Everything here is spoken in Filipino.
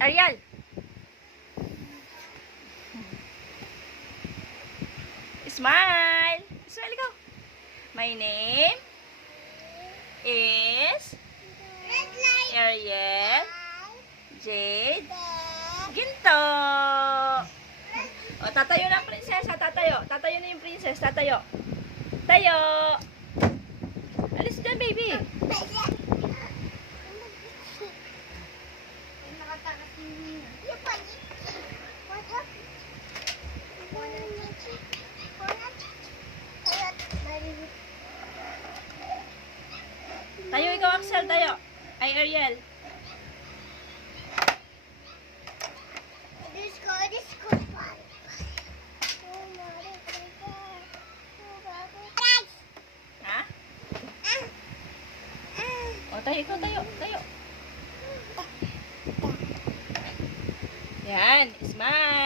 Ariel. Smile. Smile, go. My name is Ariel Jade Ginto. O, tatayo na ang prinsesa. Tatayo. Tatayo na yung princess. Tatayo. Tayo. Alis dyan, baby. Tayo, ikaw, Axel. Tayo. Ay, Ariel. Ha? O, tayo, ikaw, tayo. Tayo. Yan. Smile.